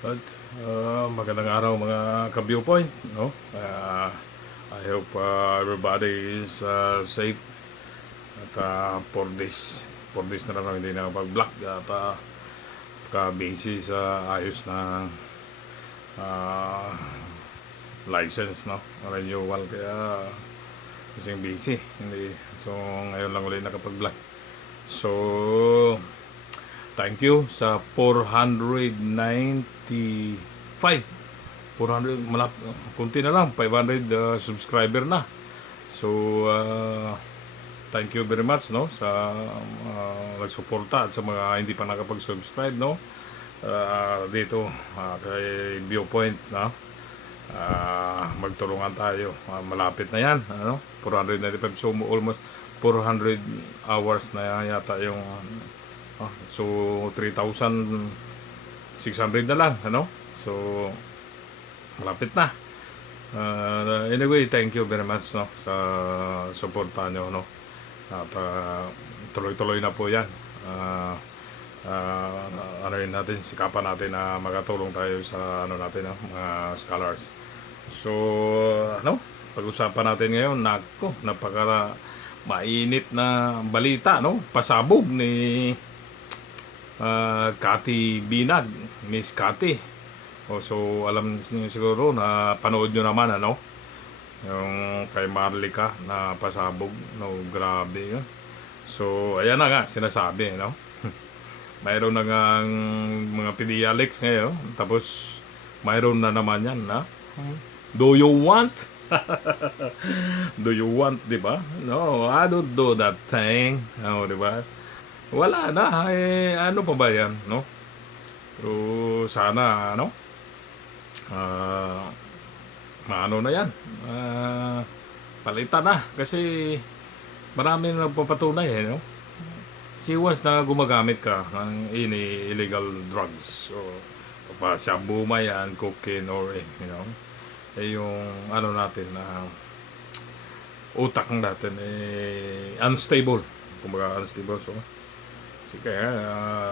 At magandang araw mga ka-viewpoint, no? I hope everybody is safe at for this na lang ako hindi nakapag-vlog at ka-busy sa ayos na uh, license, no? Renewal kaya kasing busy. Hindi. So ngayon lang ulit nakapag-vlog. So thank you sa 495. 400, kunti na lang, 500 subscriber na. So, thank you very much, no, sa nagsuporta at sa mga hindi pa nakapag-subscribe, no, dito kay Viewpoint, no. Magtulungan tayo. Malapit na yan, ano, 495, so almost 400 hours na yata yung so 3,600 na lang, ano. So malapit na. Anyway, thank you very much, no, sa suporta nyo, no. At tuloy-tuloy na po yan. Ano yun natin, sikapan natin na makatulong tayo sa ano natin, no, mga scholars. So, ano, pag-usapan natin ngayon, nako, napaka mainit na balita, no, pasabog ni Cathy Binag, Miss Cathy. So alam niyo siguro na panood nyo naman, ano, yung kay Marlica na pasabog, no, grabe yun. So ayan na nga sinasabi, no. Mayroon na nga mga PDLX ngayon, tapos mayroon na naman yan na do you want do you want, di ba? No, I don't do that thing, no, di ba? Wala na, ano pa ba yan, no? So sana, ano, maano na yan, palitan na kasi marami na nagpapatunay, no? Si once na gumagamit ka ng illegal drugs, so shabu man yan, cocaine, or yung ano natin na utak natin unstable, kumbaga unstable. So kaya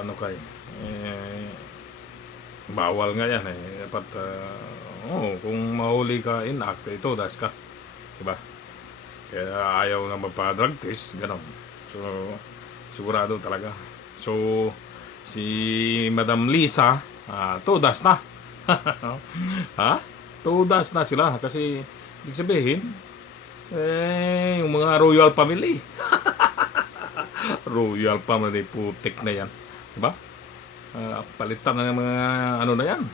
ano kay bawal nga yan, dapat kung mahuli ka in act, ito das ka, diba? Kaya ayaw na magpa-drug test, gano'n. So sigurado talaga. So si Madam Lisa, todas na. Ha? Todas na sila kasi ibig sabihin yung mga royal family. Royal family, putik na yan, diba? Palitan na ng mga ano na yan,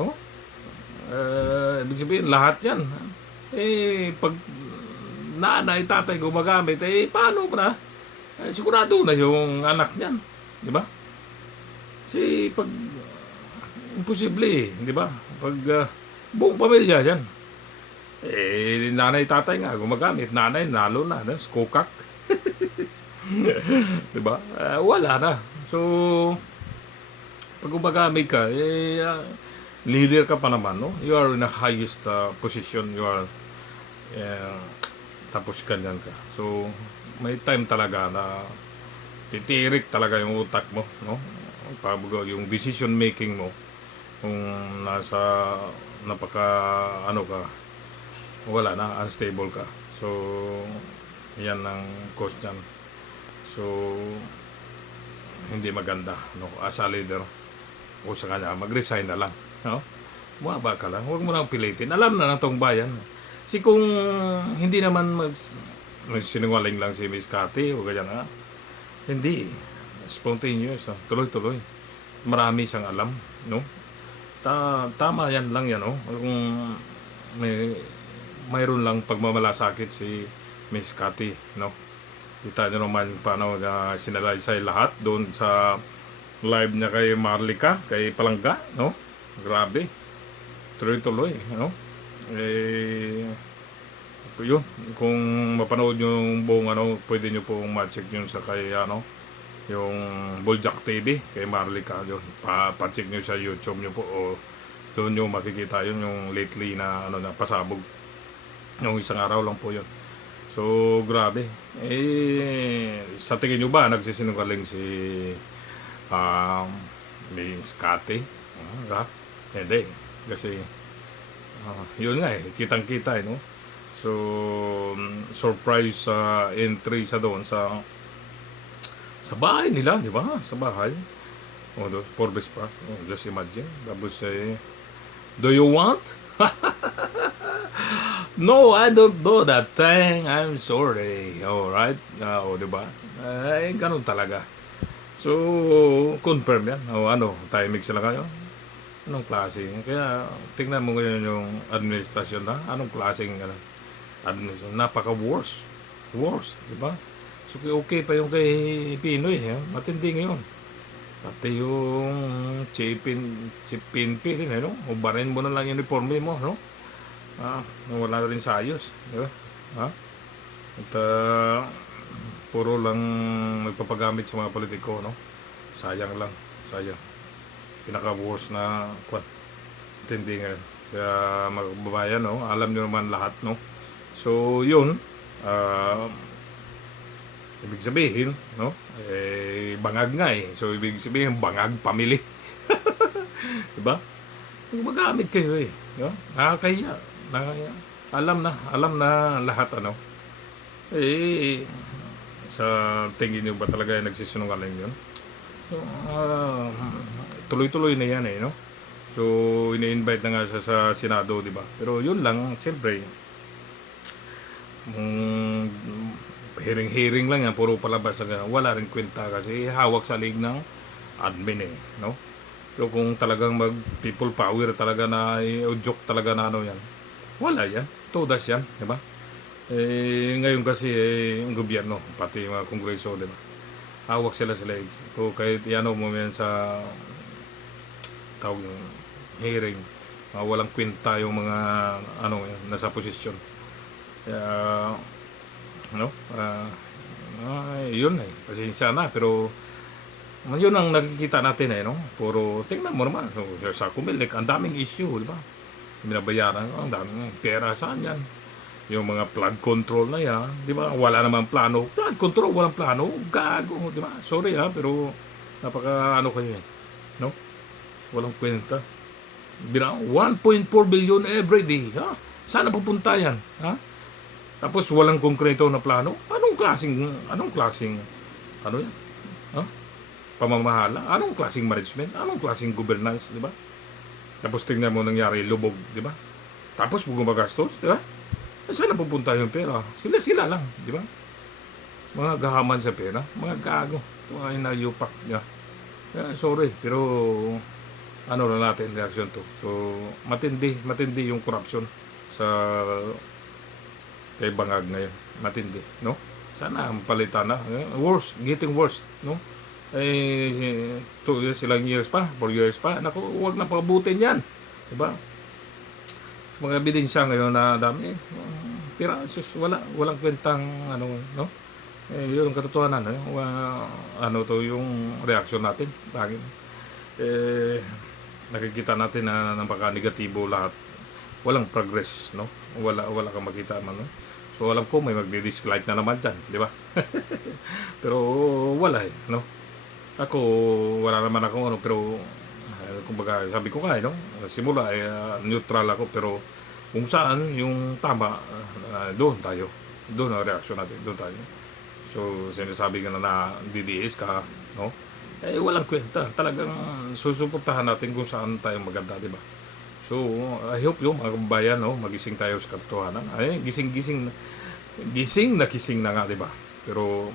oh, ibig sabihin lahat yan, pag nanay tatay gumagamit, paano na, sigurado na yung anak niyan, di ba? Si pag imposible, di ba, pag buong pamilya yan, nanay tatay nga gumagamit, nanay nalo na, skokak. Di ba? Wala na. So pag gumagamit ka, leader ka pa naman, no? You are in the highest position, you are, tapos ganyan ka. So, may time talaga na titirik talaga yung utak mo, no? Yung decision making mo, kung nasa, napaka, ano ka, wala na, unstable ka. So, yan ang cause niyan. So, hindi maganda, no? As a leader, o sa kanya, mag-resign na lang, no? Bumaba ka lang, huwag mo nang pilitin. Alam na ng tong bayan. Si kung hindi naman sinungaling lang si Miss Cathy o ganyan nga, hindi, spontaneous, no? Tuloy-tuloy. Marami siyang alam, no? Tama yan lang yan, no? Kung mayroon lang pagmamalasakit si Miss Cathy, no? Kita nyo naman paano sinalaysay lahat doon sa live niya kay Marlica, kay Palangga, no? Grabe. Tuloy-tuloy, no? Yun. Kung mapanood nyo yung buong ano, pwede nyo pong ma-check yun sa kay ano, yung Buljak TV, kay Marlica, yun. Pa-check nyo sa YouTube nyo po, o doon nyo makikita yun, yung lately na ano na pasabog. Yung isang araw lang po yun. So, grabe. Sa tingin nyo ba nagsisinungaling si Miss Cathy Ha? Hindi. Kasi, yun nga kitang-kita no? So, surprise entry sa doon sa bahay nila, di ba? Sa bahay. O, doon, Forbes pa. Oh, just imagine. Tapos, do you want? No, I don't do that thing. I'm sorry. Alright? Di ba? Ganun talaga. So, confirm yan. Ano, timing sila kayo? Anong klase? Kaya, tingnan mo ngayon yung administrasyon na. Anong klaseng administrasyon? Napaka-worst. Worst, di ba? So, okay pa yung kay Pinoy. Matindi ngayon. Pati yung Chip Pinpi din, no? Ubarin mo na lang yung uniforme mo, no? Wala na rin sa ayos. Di ba? Ha? At, puro lang magpapagamit sa mga politiko, no? Sayang lang. Sayang. Pinaka-worst na kwan. Hindi ngayon. Kaya mga kababayan, no? Alam nyo naman lahat, no? So, yun. Ibig sabihin, no? Bangag nga eh. So, ibig sabihin, bangag family. Diba? Magamit kayo eh. Diba? Nakakahiya. Alam na lahat ano. Sa tingin nyo ba talaga yung nagsisinungaling yun? So, tuloy-tuloy na yan eh, no? So, ini-invite na nga siya sa Senado, di ba? Pero yun lang, siyempre, hearing lang yan, puro palabas lang yan. Wala rin kwenta kasi hawak sa lig ng admin eh, no? So, kung talagang people power talaga na udyok talaga na ano yan, wala yan. Todas yan, di ba? Ngayon kasi ang gobyerno, pati mga kongreso, di ba? Hawak sila sa legs. So, kahit ano mo yan sa tawag yung hearing, walang kwenta yung mga ano yan, nasa posisyon. No? Yun eh. Pasensya na, pero yun ang nakikita natin eh, no? Puro, tingnan mo naman, so, sa Comelec, ang daming issue, di ba? Binabayaran, ang daming pera, saan yan? Yung mga flood control na yan, di ba? Wala namang plano. Flood control, walang plano. Gago, di ba? Sorry ha, pero napaka ano kayo eh. No? Walang kwenta. 1.4 billion every day. Ha? Saan pupunta yan? Ha? Tapos walang konkreto na plano? Anong klaseng, ano yan? Ha? Pamamahala? Anong klaseng management? Anong klaseng governance, di ba? Tapos tingnan mo nangyari, lubog, di ba? Tapos gumagastos, di ba? Saan pupunta yung pera? Sila lang, di ba? Mga gahaman sa pera, mga gago. Ito ay nayupak niya. Sorry, pero ano na natin reaction to. So, matindi yung corruption sa kay Bangag ngayon. Matindi, no? Sana palitan na. Worse, getting worse, no? 2 years, ilang years pa, 4 years pa. Naku, huwag na pakabutin yan. Di ba? Mga ebidensya ngayon na dami tira walang kwentang ano no yun ang katotohanan ano to yung reaction natin bakit nakikita natin na napaka-negatibo lahat, walang progress, no? Wala kang makita man, no? So alam ko may magdi-dislight na naman diyan, di ba? Pero wala eh, no? Ako wala naman ako ano, pero kumbaga sabi ko nga no, simula neutral ako, pero kung saan yung tama, doon ang reaksyon natin, doon tayo. So sinasabi ka na DDS ka, no? Walang kwenta, talagang susuportahan natin kung saan tayo maganda, di ba? So I hope yung mga kababayan, no, magising tayo sa katotohanan. Gising na nga, di ba? Pero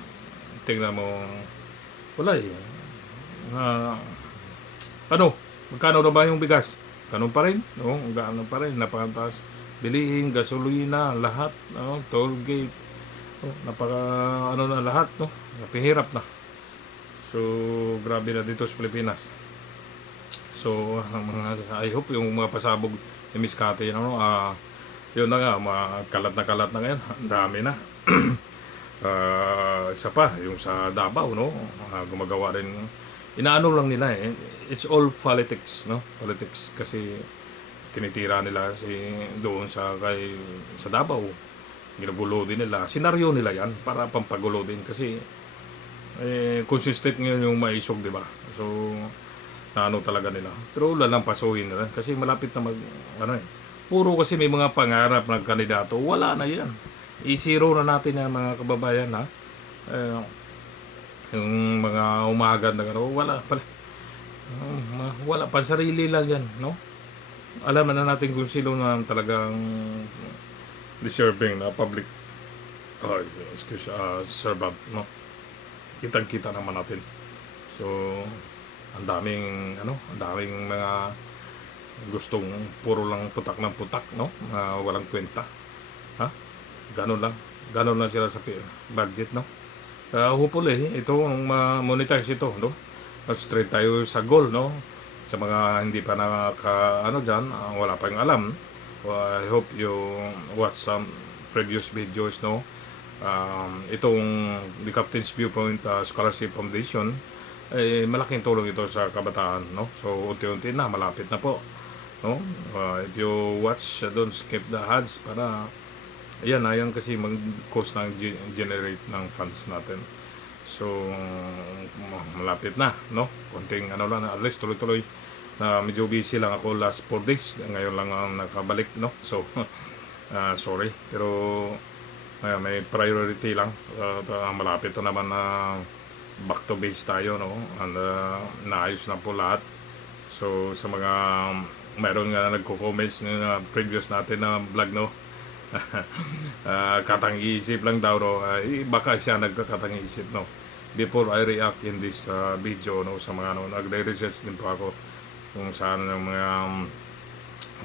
tingnan mo, wala eh. Ano, magkano na ba yung bigas? Ganun pa rin, no? Ganun pa rin, napakatas. Bilihin, gasolina, lahat, no? Toll gate, no? Ano na lahat, no? Napihirap na. So, grabe na dito sa Pilipinas. So, I hope yung mga pasabog ni Miss Cathy, no? Yun na nga, kalat na ngayon. Ang dami na. Isa pa, yung sa Davao, no? Gumagawa rin, inaano lang nila eh. It's all politics, no? Politics kasi tinitira nila doon sa Davao. Ginugulo din nila. Senaryo nila yan para pampagulo din kasi consistent ngayon yung maisog, di ba? So na ano talaga nila. Pero lalampasuhin nila kasi malapit na ano eh. Puro kasi may mga pangarap ng kandidato. Wala na yan. I-zero na natin yan mga kababayan ha. Eh, yung mga umagad na gano'n, wala pala. Wala pa, sarili lang yan, no? Alam na natin kung sino na talagang deserving na public servant, no? Kitang-kita naman natin. So, ang daming mga gustong puro lang putak ng putak, no? Walang kwenta. Ha? Ganun lang. Ganun lang sila sa budget, no? Hopefully, ito ang monetize ito, no? Straight tayo sa goal, no? Sa mga hindi pa ano dyan, wala pa yung alam. I hope you watch some previous videos, no? Itong The Captain's Viewpoint Scholarship Foundation, malaking tulong ito sa kabataan, no? So, unti-unti na, malapit na po, no? If you watch, don't skip the ads para ayan kasi mag-cost ng generate ng funds natin. So, malapit na, no? Konting ano lang, at least tuloy-tuloy. Medyo busy lang ako last 4 days. Ngayon lang ang nakabalik, no? So, sorry. Pero, may priority lang. Malapit na naman na back to base tayo, no? And, naayos na po lahat. So, sa mga mayroon nga nagko-comments na previous natin na vlog, no? Katang-isip lang daw, no? Baka siya nagkakatang-isip, no? Before I react in this video, no, sa mga ano, nagre-research din po ako kung saan ng mga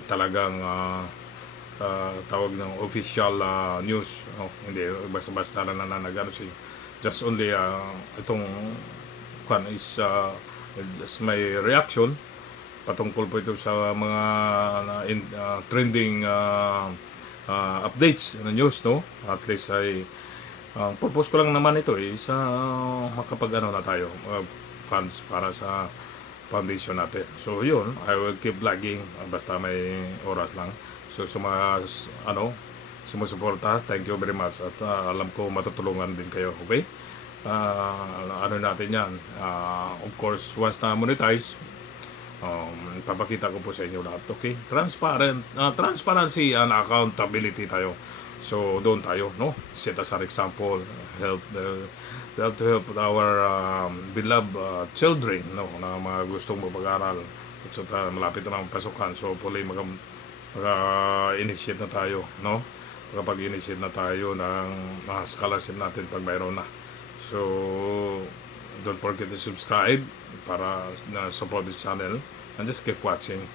talagang tawag ng official news, no? Hindi basta-basta na nanagano siya. Just only itong kan is just my reaction patungkol po ito sa mga trending updates na news, no? At least ay purpose ko lang naman ito is makapag-ano na tayo funds para sa foundation natin. So yun, I will keep vlogging basta may oras lang. So sa mga sumusuporta, thank you very much at alam ko matutulungan din kayo, okay? Ano natin yan, of course once na monetize, papakita ko po sa inyo lahat, okay? Transparency and accountability tayo. So doon tayo, no? Set as an example, help our beloved children, no? Na mga gustong mag-aral at malapit na ng pasukan. So puli mag-initiate na tayo, no? Makapag-initiate na tayo ng scholarship natin pag mayroon na. So don't forget to subscribe para support this channel and just keep watching,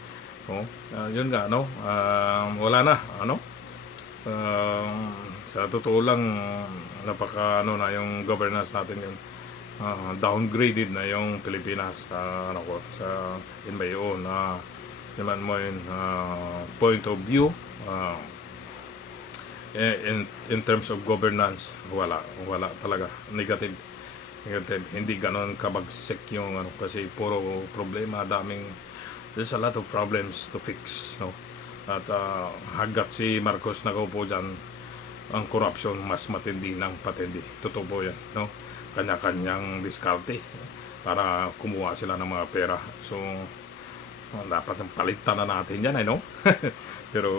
no? Yun nga, no? Wala na, ano? Sa totoo lang, napaka na yung governance natin yun, downgraded na yung Pilipinas sa in my own naman mo yun, point of view, in terms of governance, wala talaga, negative, hindi ganon kabagsik yung kasi puro problema, there's a lot of problems to fix, no? At hanggat si Marcos nakaupo dyan, ang corruption mas matindi ng patindi. Totoo po yan, no? Kanya-kanyang diskarte para kumuha sila ng mga pera. So, dapat palitan na natin yan, no? Pero,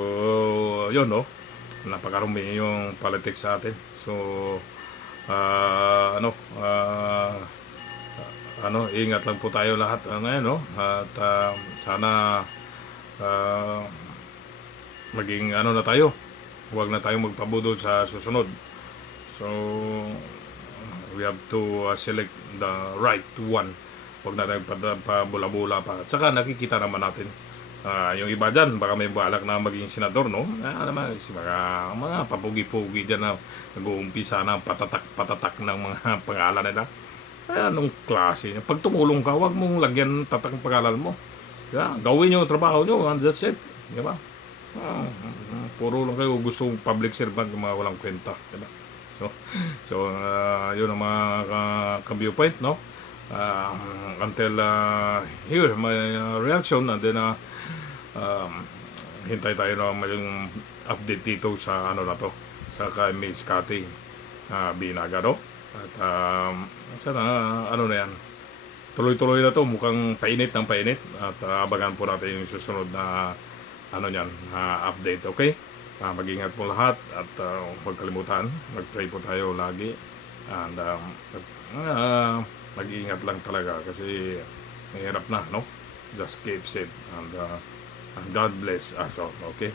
yun, no? Napakarumi yung politics sa atin. So, ingat lang po tayo lahat, no? At sana maging na tayo, huwag na tayong magpabudol sa susunod. So we have to select the right one, huwag na tayong pabula-bula pa. At saka nakikita naman natin yung iba dyan, baka may balak na maging senador, no? Naman, mga papugi-pugi dyan na nag-uumpisa na patatak ng mga pangalan nila. Anong klase niya? Pag tumulong ka, huwag mong lagyan tatak ng pangalan mo. Gawin yung trabaho nyo, and that's it, di ba? Puro lang kayo gusto public servant, mga walang kwenta, diba? So yun ang mga ka-viewpoint, no? Until here my reaction, and then hintay tayo na yung update dito sa na to, sa kay Miss Cathy Binaga, no? At sana na yan, tuloy-tuloy na to, mukhang painit ng painit at abangan po natin yung susunod na ano niyan, update, okay? Mag-ingat po lahat at huwag kalimutan, mag-pray po tayo lagi and mag-ingat lang talaga kasi mahirap na, no? Just keep safe and God bless us all, okay?